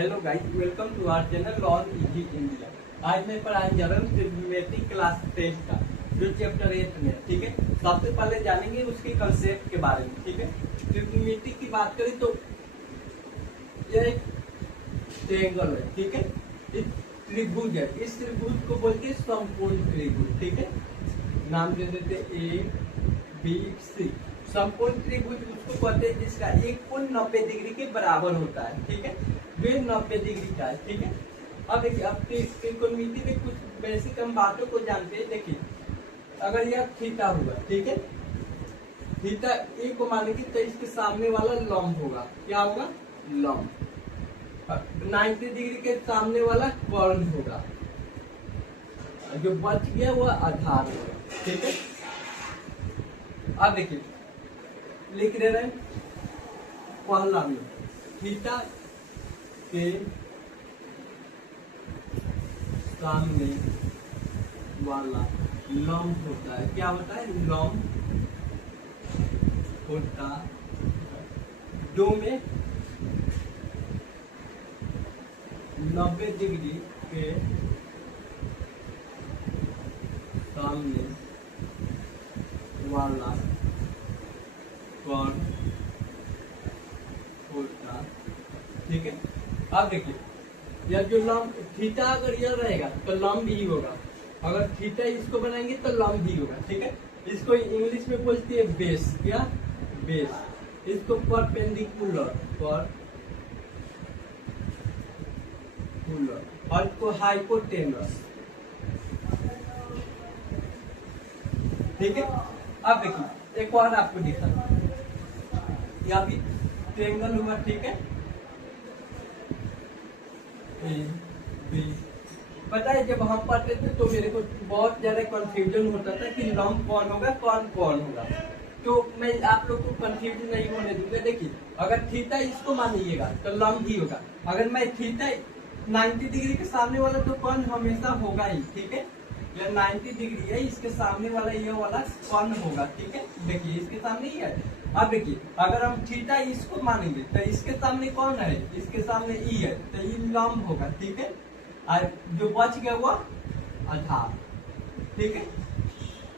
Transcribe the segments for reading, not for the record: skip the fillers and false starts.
Hello guys, welcome to our channel on easy India. आज मैं पढ़ाने जा रहा हूँ ट्रिग्नोमेट्री क्लास 10 का जो चैप्टर 8 में है। ठीक है, सबसे पहले जानेंगे उसके कंसेप्ट के बारे में। ठीक है, ट्रिग्नोमेट्री की बात करें तो यह एक ट्रायंगल है। ठीक है, एक त्रिभुज है। इस त्रिभुज को बोलते हैं समकोण त्रिभुज। ठीक है, नाम दे देते ए बी सी। समकोण त्रिभुज उसको कहते हैं जिसका एक कोण 90 डिग्री के बराबर होता है। ठीक है, वे 90 डिग्री का है। ठीक है, अब देखिए, अब त्रिकोणमिति में कुछ बेसिक हम बातों को जानते हैं। देखिए, अगर यह थीटा हुआ, ठीक है, थीटा ए को मानेंगे तो इसके सामने वाला लंब होगा। क्या होगा? लंब। 90 डिग्री के सामने वाला कोण होगा। जो बच गया वह आधार होगा। ठीक है, अब देखिए लिख रहे हैं पहला में थीटा के सामने वाला लंब होता है। क्या होता है? लंब होता दो में 90 डिग्री के सामने वाला कोण होता। ठीक है, अब देखिए, यह जो लंब थीटा अगर यह रहेगा तो लंब ही होगा। अगर थीटा इसको बनाएंगे तो लंब ही होगा। ठीक है, इसको इंग्लिश में बोलती है बेस। क्या? बेस। इसको परपेंडिकुलर और इसको हाइपोटेनस। ठीक है, अब देखिए एक और आपको दिखा, यह भी ट्रायंगल हुआ। ठीक है, ए बी। पता है जब हम पढ़ते थे तो मेरे को बहुत ज्यादा कंफ्यूजन होता था कि लंब कौन होगा, कौन होगा। तो मैं आप लोग को कंफ्यूजन नहीं होने दूंगा। देखिए, अगर थीटा इसको मानिएगा तो लंब ही होगा। अगर मैं थीटा 90 डिग्री के सामने वाला तो कौन हमेशा होगा ही। ठीक है, यह 90 डिग्री है, इसके सामने वाला यह वाला कौन होगा। ठीक है, देखिए इसके सामने ही है। अब देखिए, अगर हम थीटा इसको मानेंगे तो इसके सामने कौन है? इसके सामने ई है, तो ई लंब होगा। ठीक है, और जो बच गया वो आधार। ठीक है,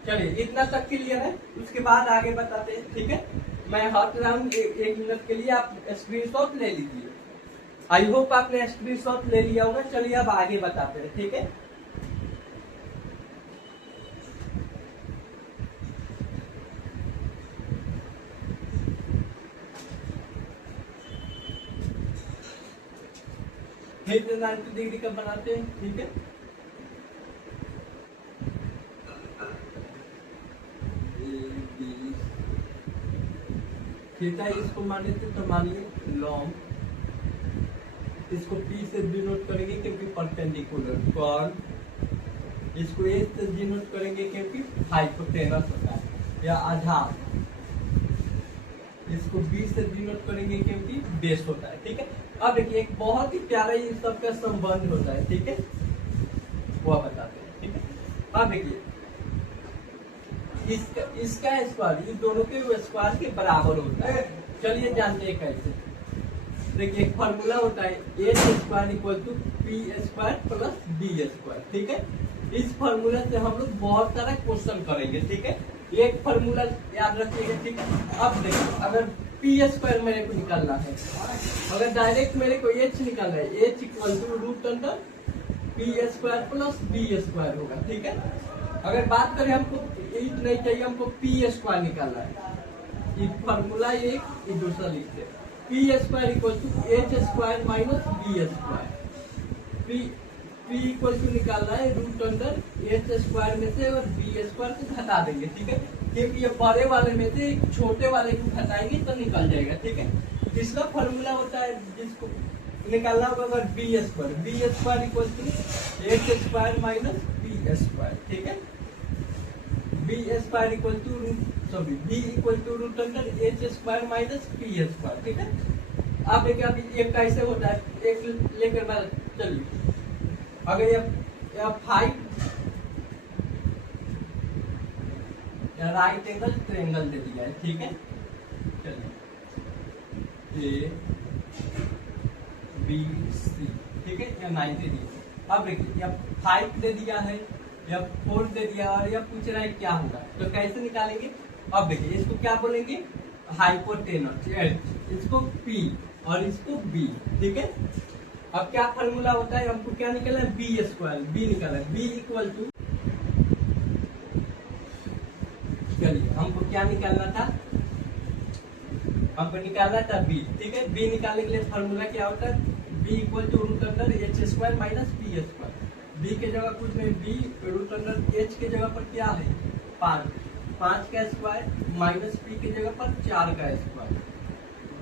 चलिए इतना तक क्लियर है। उसके बाद आगे बताते हैं। ठीक है, मैं हट रहा हूँ एक मिनट के लिए, आप स्क्रीनशॉट ले लीजिए। आई होप आपने स्क्रीनशॉट ले लिया होगा। चलिए अब आगे बताते हैं। ठीक है, फिर 90 डिग्री का बनाते हैं। ठीक है, थीटा इसको माने थे तो मानिए लॉन्ग, इसको पी से डिनोट करेंगे क्योंकि परपेंडिकुलर कोण, इसको ए से डिनोट करेंगे क्योंकि हाइपोटेनस होता है या आधार, इसको बी से डिनोट करेंगे क्योंकि बेस होता है। ठीक है, अब देखिए एक बहुत ही प्यारा इन सबका संबंध होता है। ठीक है, वो बताते हैं। ठीक है, अब देखिए इसका स्क्वायर इस दोनों के स्क्वायर के बराबर होता है। चलिए जानते हैं कैसे। देखिए एक फॉर्मूला होता है A square equal to P square plus B square. ठीक है, इस फॉर्मूला से हम लोग बहुत सारा क्वेश्चन करेंगे। ठीक है, एक फॉर्मूला याद रखिएगा। ठीक है, अब देखिए अगर पी स्क्वायर मेरे को निकालना है, अगर डायरेक्ट मेरे को एच निकालना है, H equal to root under P square plus B square होगा। ठीक है, अगर बात करें हमको एच नहीं चाहिए, हमको पी स्क्वायर निकालना है। ये फॉर्मूला एक, ये दूसरा लिखते हैं P square equal to H square minus B square. P equal to निकालना है रूट अंडर एच स्क्वायर में से और बी स्क्वायर को घटा देंगे। ठीक है, क्योंकि ये बड़े वाले में से छोटे वाले को घटाएंगे तो निकल जाएगा। ठीक है, इसका फॉर्मूला होता है जिसको निकालना होगा अगर B square equal to H square minus B square. ठीक है, B square equal to B equal to root under H square minus P square. ठीक है, आप देखिए अभी एक कैसे होता है, एक लेकर बाद चलिए, अगर ये 5 राइट एंगल ट्रायंगल दे दिया है। ठीक है, चलिए ए बी बी सी, ठीक है, या 90 डिग्री। अब देखिए या 5 दे दिया है या 4 दे दिया और यह पूछ रहा है क्या होगा, तो कैसे निकालेंगे। अब देखिए इसको क्या बोलेंगे, हाइपोटेनस, इसको P और इसको B, ठीक है। अब क्या फॉर्मूला होता है, हमको क्या निकालना है, बी स्क्वायर, बी निकालना है, बी इक्वल टू, चलिए हमको क्या निकालना था, हमको निकालना था बी, ठीक है। बी निकालने के लिए फॉर्मूला क्या होता है, B equal to root under H square minus P square. B के जगह कुछ नहीं, बी रूट अंडर एच के जगह पर क्या है 5 का स्क्वायर माइनस पी के जगह पर 4 का square,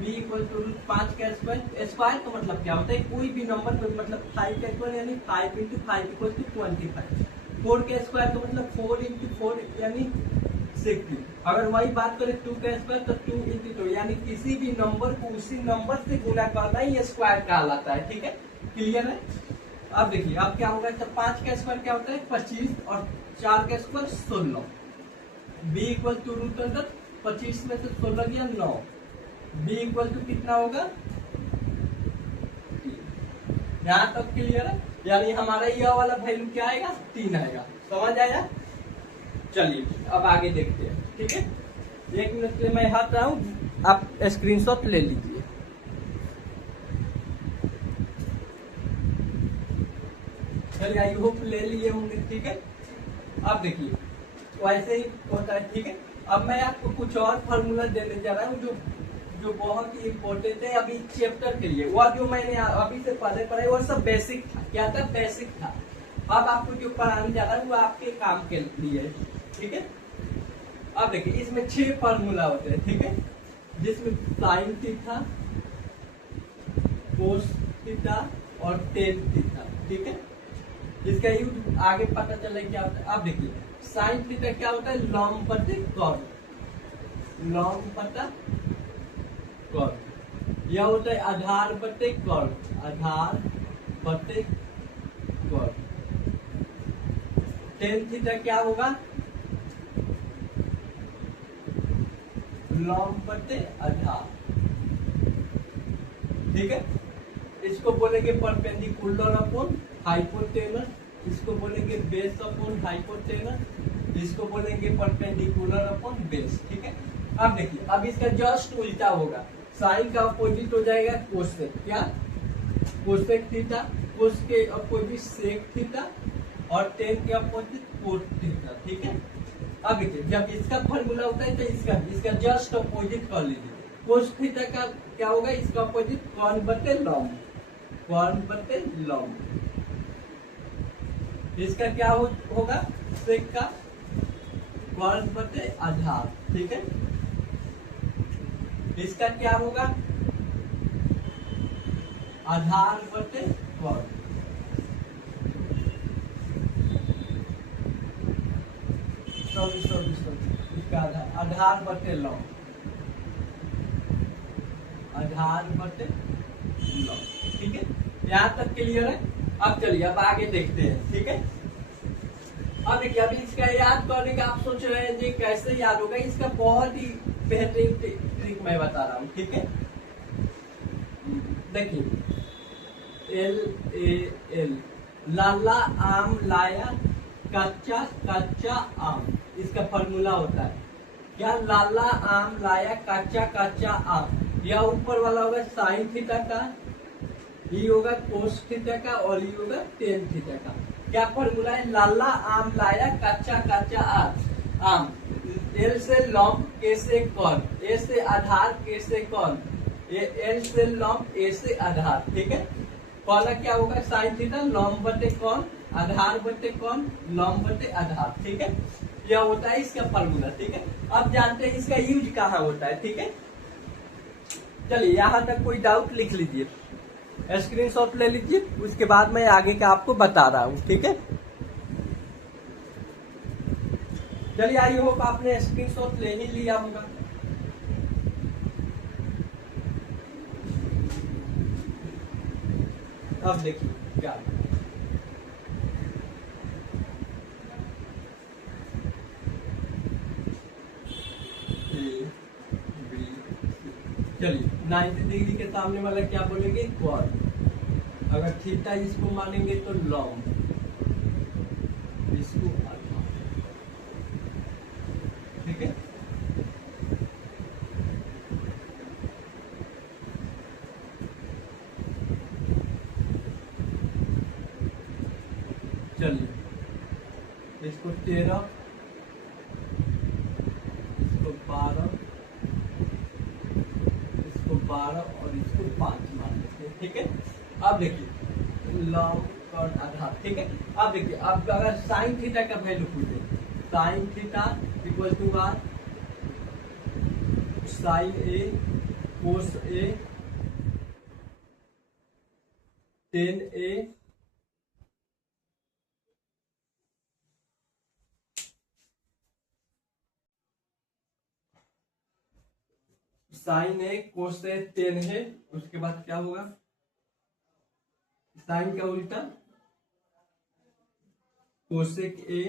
B equal to root 5 का स्क्वायर। स्क्वायर का मतलब क्या होता है, कोई भी नंबर में मतलब 5 का स्क्वायर यानी 5 इंटू 5 इक्वल टू 25। 4 का स्क्वायर का मतलब 4 इंटू 4 यानी 60। अगर वही बात करें 2 का स्क्वायर तो 2 इंटू 2 यानी किसी भी नंबर को उसी नंबर से गुना करना ही ये स्क्वायर कहलाता है, ठीक है, क्लियर है। अब देखिए अब क्या होगा, तो 5 का स्क्वायर क्या होता है 25 और 4 का square 16। B equal to root under 25 में से 16 गया 9, बी इक्वल टू कितना होगा, यहाँ तक क्लियर है। यानी हमारा यह वाला वैल्यू क्या आएगा 3 आएगा, समझ आया। चलिए अब आगे देखते हैं, ठीक है। 1 मिनट के लिए मैं हट रहा हूँ, आप स्क्रीनशॉट ले लीजिए। चलिए आई होप ले लिए होंगे, ठीक है। अब देखिए वैसे ही होता है, ठीक है। अब मैं आपको कुछ और फॉर्मूला देने जा रहा हूँ जो बहुत ही इम्पोर्टेंट है अभी चैप्टर के लिए। वह जो मैंने अभी से पहले पढ़ा है वो सब बेसिक था, क्या था, बेसिक था। अब आपको जो पढ़ाने जा रहा है वो आपके काम के लिए, ठीक है। अब देखिए इसमें 6 फॉर्मूला होते हैं, ठीक है, जिसमें साइन थीटा, कोस थीटा और टेन थीटा, ठीक है। इसका यूज आगे पता चले क्या होता है। अब देखिए साइन थीटा क्या होता है, लॉन्ग बटे कॉर्ड, लॉन्ग बटा कॉर्ड। यह होता है आधार बटे कॉर्ड, आधार बटे कॉर्ड। टेन थीटा क्या होगा, लॉन्ग बटे आधार, ठीक है। इसको बोलेंगे परपेंडिकुलर अपॉन हाइपोटेनस, इसको बोलेंगे बेस अपॉन हाइपोटेनस, इसको बोलेंगे परपेंडिकुलर अपॉन बेस, ठीक है। अब देखिए अब इसका जस्ट उल्टा होगा, साइन का अपोजिट हो जाएगा कोसेक, क्या कोसेक थीटा, कोस के अपोजिट सेक थीटा और टेन के अपोजिट कोट थीटा, ठीक है। अब देखिए जब इसका फॉर्मूला होता है तो इसका जस्ट अपोजिट कर लीजिए। कोस थीटा का क्या होगा, इसका अपोजिट कॉन बटे लॉन्ग, कॉन बटे लॉन्ग। इसका क्या होगा, सेक का कॉन बटे आधार, ठीक है। इसका क्या होगा, आधार बटे कॉन। सॉरी इसका आधार बटे लॉन्ग, आधार बटे लॉन्ग, ठीक है। यहाँ तक क्लियर है। अब चलिए अब आगे देखते हैं, ठीक है। अब देखिए अभी इसका याद करने का आप सोच रहे हैं जी कैसे याद होगा, इसका बहुत ही बेहतरीन ट्रिक मैं बता रहा हूँ, ठीक है। देखिए LAL, लाला आम लाया कच्चा कच्चा आम, इसका फॉर्मूला होता है क्या, लाला आम लाया कच्चा कच्चा आम। यह ऊपर वाला होगा साइन थीटा का, ये होगा कोस थीटा का और ये होगा टेन थीटा का। क्या फॉर्मूला है, लाला आम लाया कच्चा कच्चा आम। एल से लॉन्ग, के से कॉन, ए से आधार, के से कॉन, एल से लॉन्ग, ए से आधार, ठीक है। पहला क्या होगा साइन थीटा, लॉन्ग बटे कॉन, आधार बटे कॉन, लॉन्ग बटे आधार, ठीक है। यह होता है इसका फॉर्मूला, ठीक है। अब जानते हैं इसका यूज कहाँ होता है, ठीक है। चलिए यहाँ तक कोई डाउट लिख लीजिए, स्क्रीनशॉट ले लीजिए, उसके बाद मैं आगे का आपको बता रहा हूँ, ठीक है। चलिए आई होप आपने स्क्रीनशॉट ले ही लिया होगा। अब देखिए क्या, चलिए 90 डिग्री के सामने वाला क्या बोलेंगे, कॉन, अगर थीटा इसको मानेंगे तो लॉन्ग, इसको आधा, ठीक है। चलिए इसको 13, इसको 12, इसको 12 और इसको 5 मान लेते हैं, ठीक है। अब देखिए लॉन्ग और आधार, ठीक है। अब देखिए अब अगर साइन थीटा का वैल्यू पूछे, sine theta equal to R sine A cos A tan A sine A cos A tan A. उसके बाद क्या होगा, साइन का उल्टा कोसेक ए,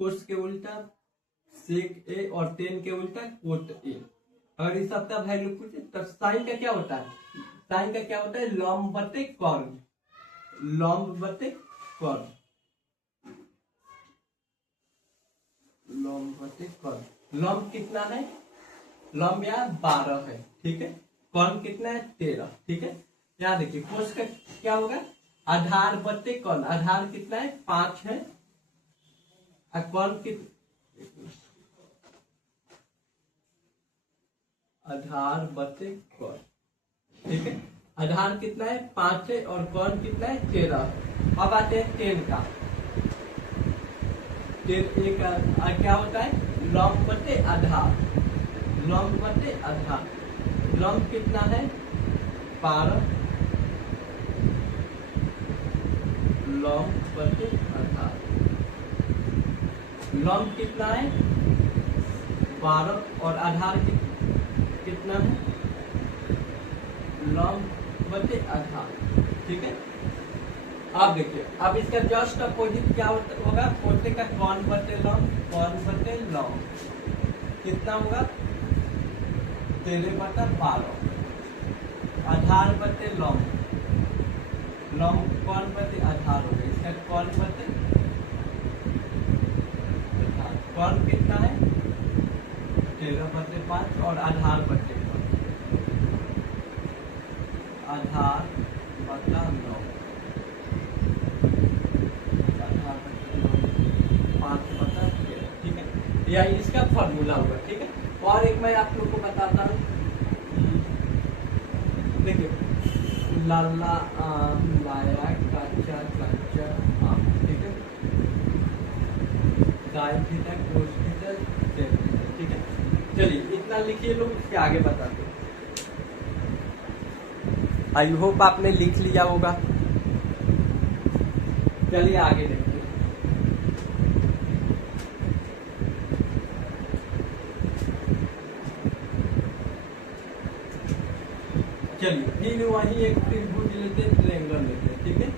कोस के उल्टा सेक ए और टेन के उल्टा कोट ए। अगर इस सबका वैल्यू पूछे तो साइन का क्या होता है, साइन का क्या होता है लॉम्ब बटे कॉर्न, लॉम्ब बटे कॉर्न, लॉम्ब बटे कॉर्न। लॉम्ब कितना है, लॉम्ब यहाँ 12 है, ठीक है। कॉर्न कितना है 13, ठीक है। यहाँ देखिए कोस का क्या होगा आधार बटे कॉर्न, आधार कितना है 5 है और कॉर्न कितना, आधार बटे कॉर्न, ठीक है। आधार कितना है 5 है और कॉर्न कितना है 13। अब आते हैं 10 का, 10 का क्या होता है लॉम्ब बटे आधार, लॉम्ब बटे आधार। लॉम्ब कितना है 12, लॉम्ब बटे आधार, लॉम्ब कितना है 12 और आधार कितना है लॉम्ब बटे आधार, ठीक है। अब देखिए अब इसका जस्ट अपोजिट क्या होगा, पोते का कॉन बटे लॉम्ब, कॉन बटे लॉम्ब कितना होगा 13 बटा 12, आधार बटे लॉम्ब, लॉम्ब कॉन बटे आधार हो गया, इसका कॉन बटे आधार। कॉन कितना है 13 बटे 5 और आधार बटे 5, आधार बटा 9, आधार बटे 5 बटा 13, ठीक है। यह इसका फॉर्मूला होगा, ठीक है। और एक मैं आप लोग को बताता हूँ, देखिए लाला आम लाया कच्चा कच्चा आम, ठीक है। Sine theta cos theta tan theta, ठीक है। चलिए इतना लिखिए लोग, इसके आगे बताते हैं। आई होप आपने लिख लिया होगा। चलिए आगे देखते हैं। चलिए फिर वही एक त्रिभुज लेते हैं, ट्रायंगल लेते हैं, ठीक है।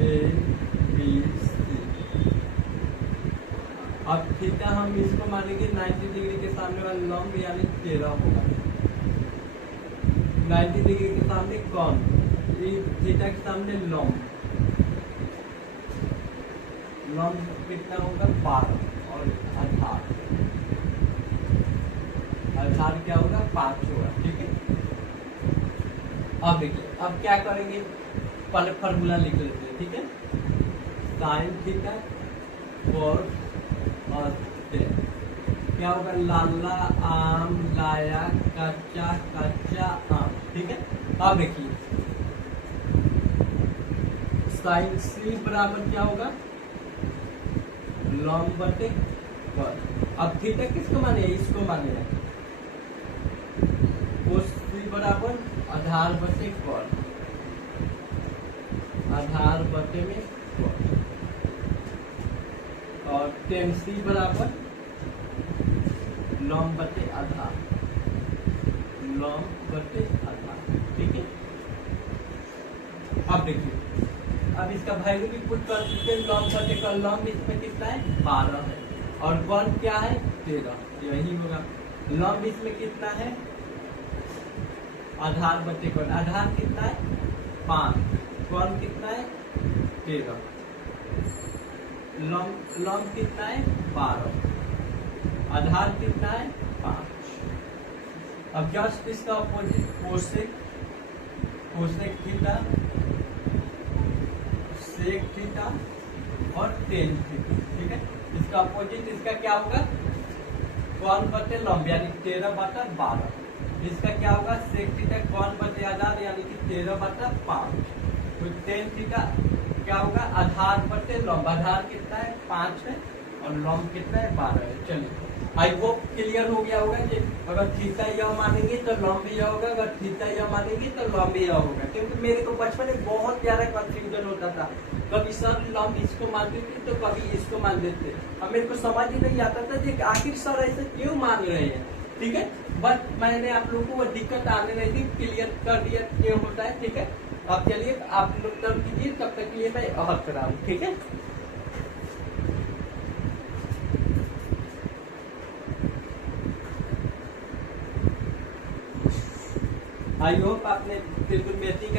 A B C. अब थीटा हम इसको मानेंगे 90 डिग्री के सामने वाला लॉम्ब यानी 13 होगा, 90 डिग्री के सामने कौन, थीटा के सामने लॉम्ब, लॉम्ब कितना होगा 12 और आधार, आधार क्या होगा 5 होगा, ठीक है। अब देखिए अब क्या करेंगे, पहले फॉर्मूला लिख लेते हैं, ठीक है। साइन थीटा कोस और टेन क्या होगा लाला आम लाया कच्चा कच्चा आम, ठीक है। अब देखिए साइन सी बराबर क्या होगा लॉम्ब बटे कॉस। अब थीटा किसको माने, इसको माने, कोस सी बराबर आधार बटे कॉस, आधार बटे में कॉस, और टेन सी बराबर लॉम्ब बटे आधार, लॉम्ब बटे आधार, ठीक है। अब देखिए अब इसका वैल्यू भी पुट कर सकते हैं, लॉम्ब बटे कॉस, लॉम्ब इसमें कितना है 12 है और कॉन क्या है 13, यही होगा। लॉम्ब इसमें कितना है आधार बटे कॉन, आधार कितना है 5, कौन कितना है 13, लंब कितना है 12, आधार कितना है 5। अब जस्ट इसका opposite cosec theta, sec theta और टेन थीटा, ठीक है। इसका अपोजिट इसका क्या होगा कौन बटे लंब यानी 13/12। इसका क्या होगा सेक थीटा कौन बटे आधार यानी कि 13/5। तो टेन थीटा क्या होगा आधार बटे लंब, आधार कितना है 5 है और लंब कितना है 12 है। चलिए आई होप क्लियर हो गया होगा कि अगर थीटा यह मानेंगे तो लंब यह होगा, अगर थीटा यह मानेंगे तो लंब यह होगा। क्योंकि मेरे को बचपन में बहुत प्यारा कंफ्यूजन होता था, कभी सर लंब इसको मान देते तो कभी इसको मान देते। अब मेरे को समझ ही नहीं आता था कि आखिर सर ऐसे क्यों मान रहे हैं, ठीक है। बट मैंने आप लोगों को वो दिक्कत आने नहीं दी, क्लियर कर दिया क्यों होता है, ठीक है। अब चलिए आप लोग टर्म कीजिए, तब तक के लिए मैं और कराऊँ, ठीक है। आई होप आपने बिल्कुल बेहतरीन